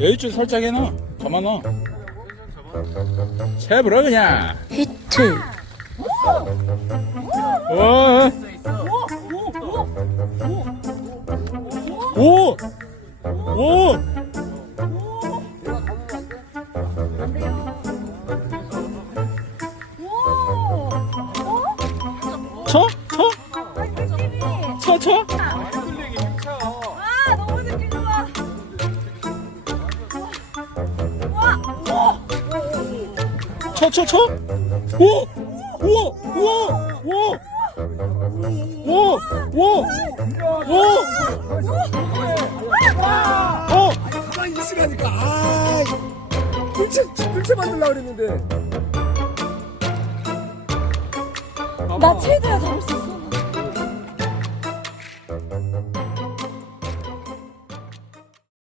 여기 살짝 해놔. 가만 놔. 채불어 그냥. 히트. 어. 오. 오. 쳐? 쳐? 쳐? 쳐? 쳐, 쳐, 쳐? 오! 우와! 우와! 우와! 우와! 우와! 우와! 어! 가만히 있으라니까. 아, 굴체, 굴체 만들려고 그랬는데. 나 최대야.